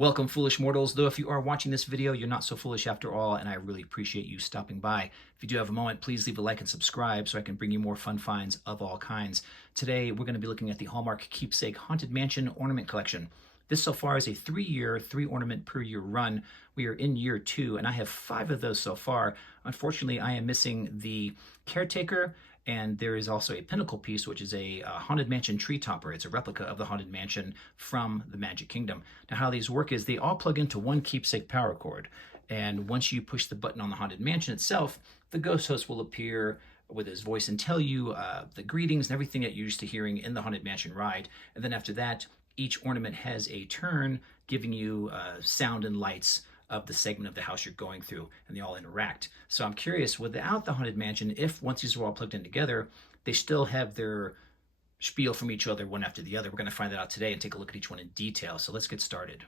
Welcome, foolish mortals. Though if you are watching this video, you're not so foolish after all, and I really appreciate you stopping by. If you do have a moment, please leave a like and subscribe so I can bring you more fun finds of all kinds. Today, we're going to be looking at the Hallmark Keepsake Haunted Mansion Ornament Collection. This so far is a 3-year, 3 ornament per year run. We are in year 2, and I have 5 of those so far. Unfortunately, I am missing the Caretaker, and there is also a pinnacle piece, which is a Haunted Mansion tree topper. It's a replica of the Haunted Mansion from the Magic Kingdom. Now, how these work is they all plug into one keepsake power cord. And once you push the button on the Haunted Mansion itself, the ghost host will appear with his voice and tell you the greetings and everything that you're used to hearing in the Haunted Mansion ride. And then after that, each ornament has a turn, giving you sound and lights of the segment of the house you're going through, and they all interact. So I'm curious, without the Haunted Mansion, if once these are all plugged in together, they still have their spiel from each other one after the other. We're going to find that out today and take a look at each one in detail. So let's get started.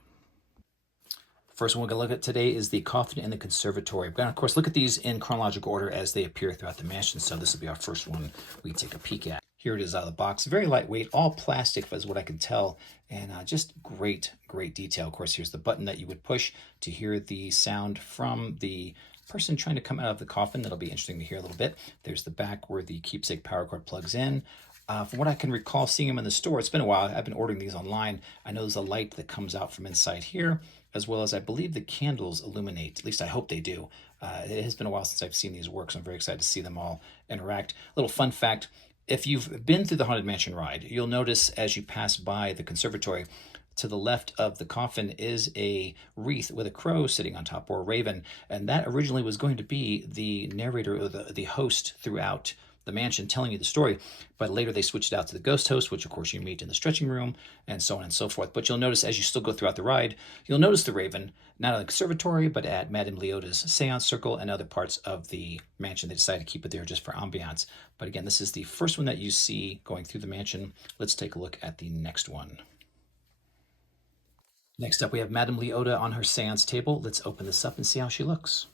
First one we're going to look at today is the coffin in the conservatory. We're going to, of course, look at these in chronological order as they appear throughout the mansion. So this will be our first one we take a peek at. Here it is out of the box. Very lightweight, all plastic as what I can tell, and just great detail. Of course, here's the button that you would push to hear the sound from the person trying to come out of the coffin. That'll be interesting to hear a little bit. There's the back where the keepsake power cord plugs in. From what I can recall seeing them in the store, it's been a while. I've been ordering these online. I know there's a light that comes out from inside here, as well as I believe the candles illuminate. At least I hope they do. It has been a while since I've seen these work, so I'm very excited to see them all interact. Little fun fact, if you've been through the Haunted Mansion ride, you'll notice as you pass by the conservatory, to the left of the coffin is a wreath with a crow sitting on top, or a raven, and that originally was going to be the narrator or the host throughout the mansion telling you the story, but later they switched it out to the ghost host, which of course you meet in the stretching room, and so on and so forth. But you'll notice as you still go throughout the ride, you'll notice the raven, not in the conservatory, but at Madame Leota's seance circle and other parts of the mansion. They decided to keep it there just for ambiance. But again, this is the first one that you see going through the mansion. Let's take a look at the next one. Next up, we have Madame Leota on her seance table. Let's open this up and see how she looks.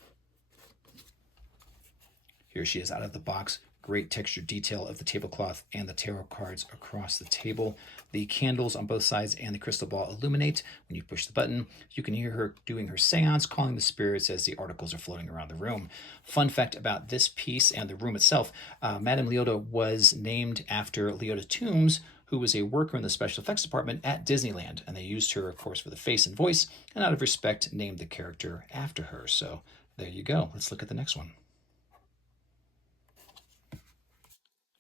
Here she is out of the box. Great texture detail of the tablecloth and the tarot cards across the table. The candles on both sides and the crystal ball illuminate. When you push the button, you can hear her doing her seance, calling the spirits as the articles are floating around the room. Fun fact about this piece and the room itself, Madame Leota was named after Leota Toombs, who was a worker in the special effects department at Disneyland. And they used her, of course, for the face and voice, and out of respect, named the character after her. So there you go. Let's look at the next one.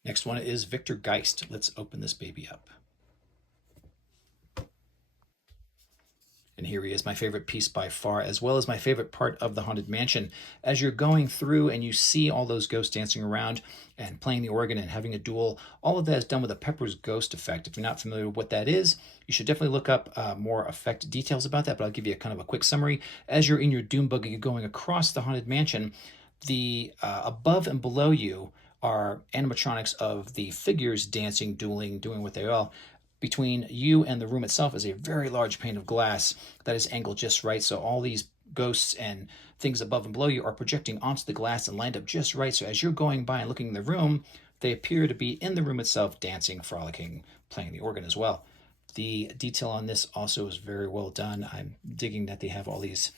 Next one is Victor Geist. Let's open this baby up. And here he is, my favorite piece by far, as well as my favorite part of the Haunted Mansion. As you're going through and you see all those ghosts dancing around and playing the organ and having a duel, all of that is done with a Pepper's Ghost effect. If you're not familiar with what that is, you should definitely look up more effect details about that, but I'll give you a kind of a quick summary. As you're in your Doom Buggy going across the Haunted Mansion, the above and below you are animatronics of the figures dancing, dueling, doing what they are. Between you and the room itself is a very large pane of glass that is angled just right. So all these ghosts and things above and below you are projecting onto the glass and lined up just right. So as you're going by and looking in the room, they appear to be in the room itself, dancing, frolicking, playing the organ as well. The detail on this also is very well done. I'm digging that they have all these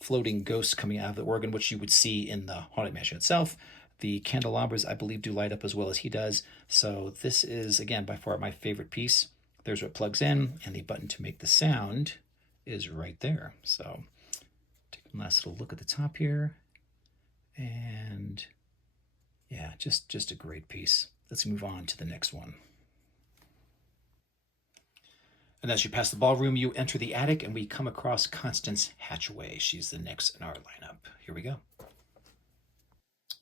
floating ghosts coming out of the organ, which you would see in the Haunted Mansion itself. The candelabras, I believe, do light up as well as he does. So this is, again, by far my favorite piece. There's what plugs in, and the button to make the sound is right there. So take one last little look at the top here. And yeah, just a great piece. Let's move on to the next one. And as you pass the ballroom, you enter the attic, and we come across Constance Hatchaway. She's the next in our lineup. Here we go.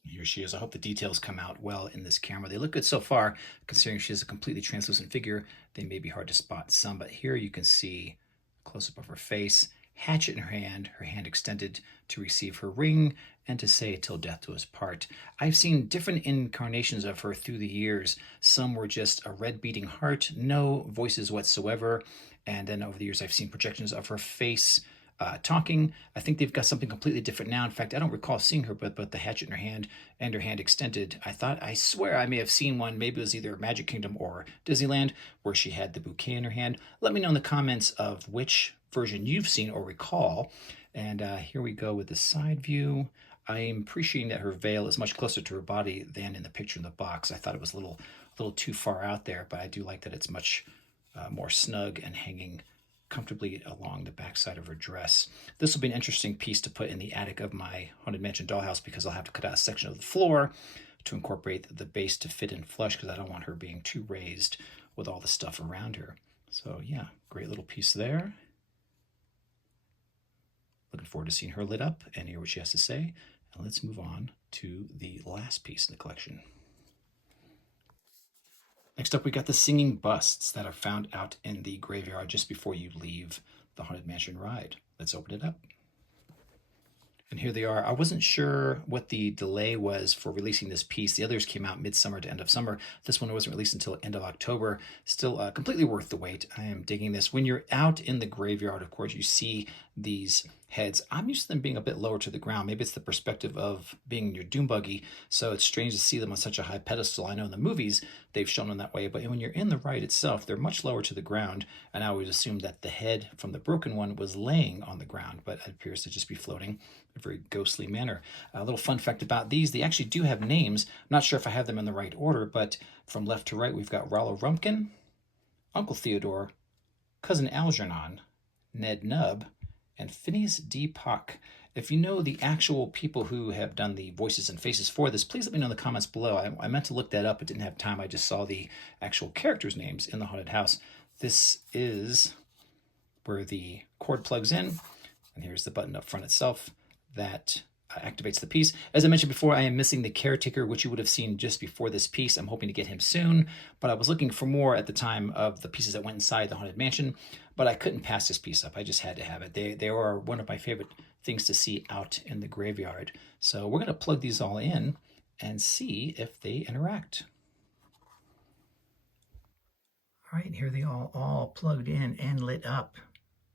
Here she is. I hope the details come out well in this camera. They look good so far, considering she is a completely translucent figure. They may be hard to spot some, but here you can see a close-up of her face, hatchet in her hand extended to receive her ring, and to say, "Till death do us part." I've seen different incarnations of her through the years. Some were just a red beating heart, no voices whatsoever. And then over the years, I've seen projections of her face talking. I think they've got something completely different now. In fact, I don't recall seeing her, but the hatchet in her hand and her hand extended. I swear I may have seen one. Maybe it was either Magic Kingdom or Disneyland, where she had the bouquet in her hand. Let me know in the comments of which version you've seen or recall. And here we go with the side view. I am appreciating that her veil is much closer to her body than in the picture in the box. I thought it was a little too far out there, but I do like that it's much more snug and hanging comfortably along the backside of her dress. This will be an interesting piece to put in the attic of my Haunted Mansion dollhouse because I'll have to cut out a section of the floor to incorporate the base to fit in flush because I don't want her being too raised with all the stuff around her. So yeah, great little piece there. Looking forward to seeing her lit up and hear what she has to say. And let's move on to the last piece in the collection. Next up, we got the singing busts that are found out in the graveyard just before you leave the Haunted Mansion ride. Let's open it up. And here they are. I wasn't sure what the delay was for releasing this piece. The others came out midsummer to end of summer. This one wasn't released until end of October. Still completely worth the wait. I am digging this. When you're out in the graveyard, of course, you see these heads. I'm used to them being a bit lower to the ground. Maybe it's the perspective of being in your doom buggy, so it's strange to see them on such a high pedestal. I know in the movies they've shown them that way, but when you're in the ride itself, they're much lower to the ground, and I always assumed that the head from the broken one was laying on the ground, but it appears to just be floating in a very ghostly manner. A little fun fact about these, they actually do have names. I'm not sure if I have them in the right order, but from left to right, we've got Rollo Rumpkin, Uncle Theodore, Cousin Algernon, Ned Nubb, and Phineas D. Puck. If you know the actual people who have done the voices and faces for this, please let me know in the comments below. I meant to look that up, but didn't have time. I just saw the actual characters' names in the haunted house. This is where the cord plugs in, and here's the button up front itself that activates the piece. As I mentioned before, I am missing the caretaker, which you would have seen just before this piece. I'm hoping to get him soon, but I was looking for more at the time of the pieces that went inside the Haunted Mansion, but I couldn't pass this piece up. I just had to have it. They are one of my favorite things to see out in the graveyard. So we're going to plug these all in and see if they interact. All right, here they all plugged in and lit up.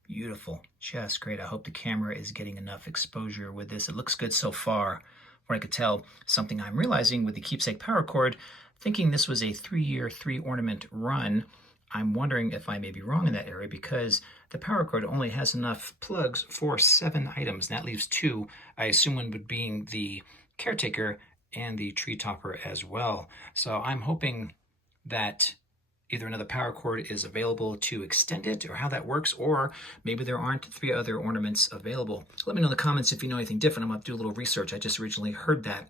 Beautiful, just great. I hope the camera is getting enough exposure with this. It looks good so far. What I could tell, something I'm realizing with the keepsake power cord, thinking this was a 3-year, 3-ornament run, I'm wondering if I may be wrong in that area because the power cord only has enough plugs for 7 items. And that leaves 2. I assume one would be the caretaker and the tree topper as well. So I'm hoping that either another power cord is available to extend it or how that works, or maybe there aren't 3 other ornaments available. Let me know in the comments if you know anything different. I'm going to do a little research. I just originally heard that,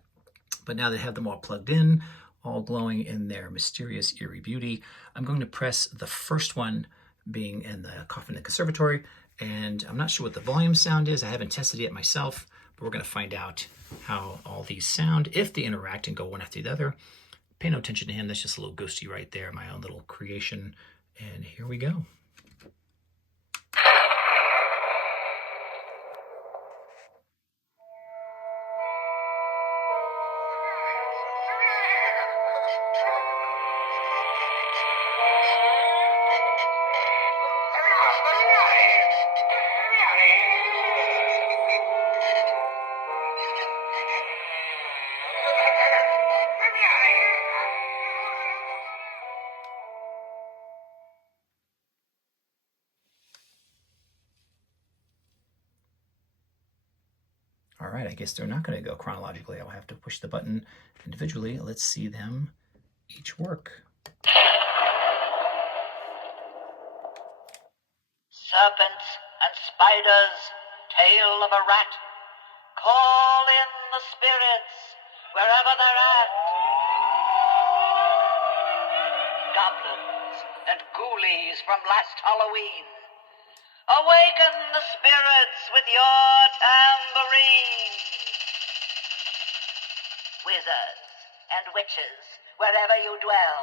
but now they have them all plugged in, all glowing in their mysterious, eerie beauty. I'm going to press the first one being in the coffin in the conservatory, and I'm not sure what the volume sound is. I haven't tested it yet myself, but we're going to find out how all these sound, if they interact and go one after the other. Pay no attention to him. That's just a little ghosty right there, my own little creation. And here we go. All right, I guess they're not going to go chronologically. I'll have to push the button individually. Let's see them each work. Serpents and spiders, tail of a rat, call in the spirits wherever they're at. Goblins and ghoulies from last Halloween, awaken the spirits with your tambourine. Wizards and witches, wherever you dwell,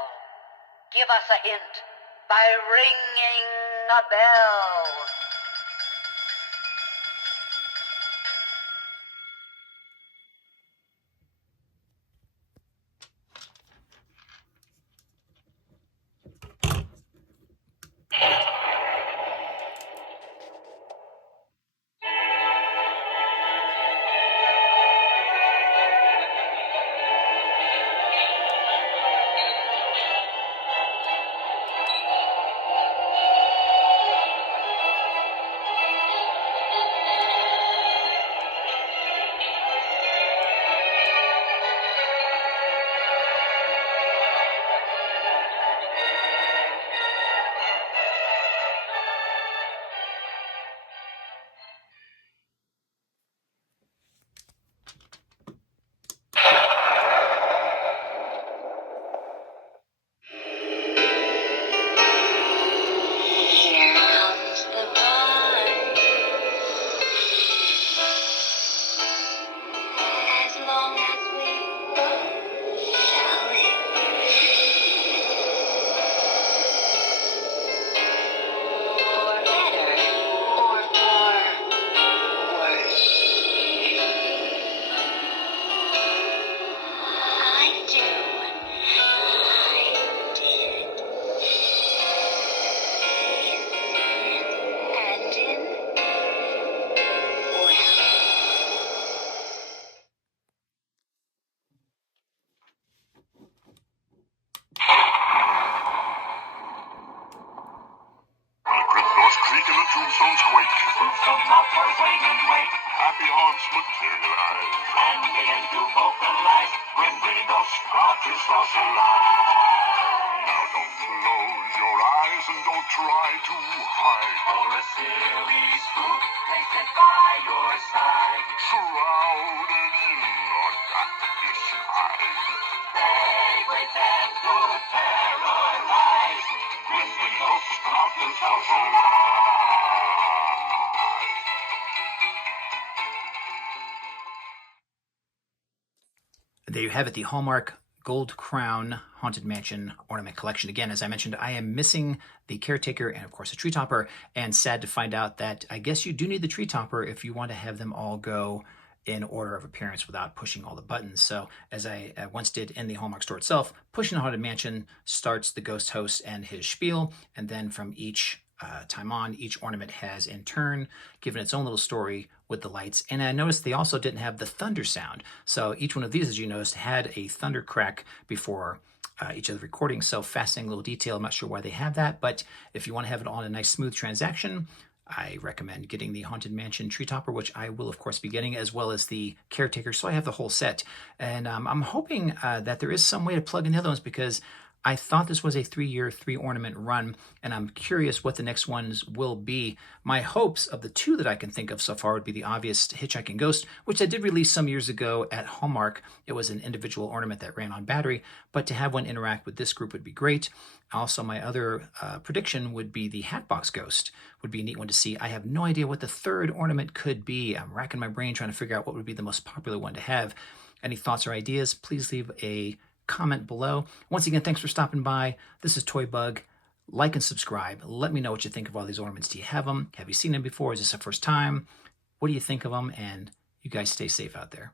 give us a hint by ringing a bell. tombstones quake. Tombstones after wait and wait. Happy haunts materialize. And begin to vocalize. Bring those sparkles socialize. Now don't close your eyes and don't try to hide. For a silly spook placed by your side. Shrouded in a dark disguise. They pretend to terrorize. Bring those sparkles socialize. There you have it, the Hallmark Gold Crown Haunted Mansion Ornament Collection. Again, as I mentioned, I am missing the caretaker and, of course, the tree topper, and sad to find out that I guess you do need the tree topper if you want to have them all go in order of appearance without pushing all the buttons. So, as I once did in the Hallmark store itself, pushing the Haunted Mansion starts the ghost host and his spiel, and then from each time on, each ornament has in turn given its own little story with the lights. And I noticed they also didn't have the thunder sound. So each one of these, as you noticed, had a thunder crack before each of the recordings. So fascinating little detail. I'm not sure why they have that, but if you want to have it on a nice smooth transaction, I recommend getting the Haunted Mansion Tree Topper, which I will, of course, be getting, as well as the Caretaker. So I have the whole set. And I'm hoping that there is some way to plug in the other ones, because I thought this was a 3-year, 3-ornament run, and I'm curious what the next ones will be. My hopes of the 2 that I can think of so far would be the obvious Hitchhiking Ghost, which I did release some years ago at Hallmark. It was an individual ornament that ran on battery, but to have one interact with this group would be great. Also, my other prediction would be the Hatbox Ghost. Would be a neat one to see. I have no idea what the 3rd ornament could be. I'm racking my brain trying to figure out what would be the most popular one to have. Any thoughts or ideas, please leave a comment below. Once again, thanks for stopping by. This is Toy Bug. Like and subscribe. Let me know what you think of all these ornaments. Do you have them? Have you seen them before? Is this the first time? What do you think of them? And you guys stay safe out there.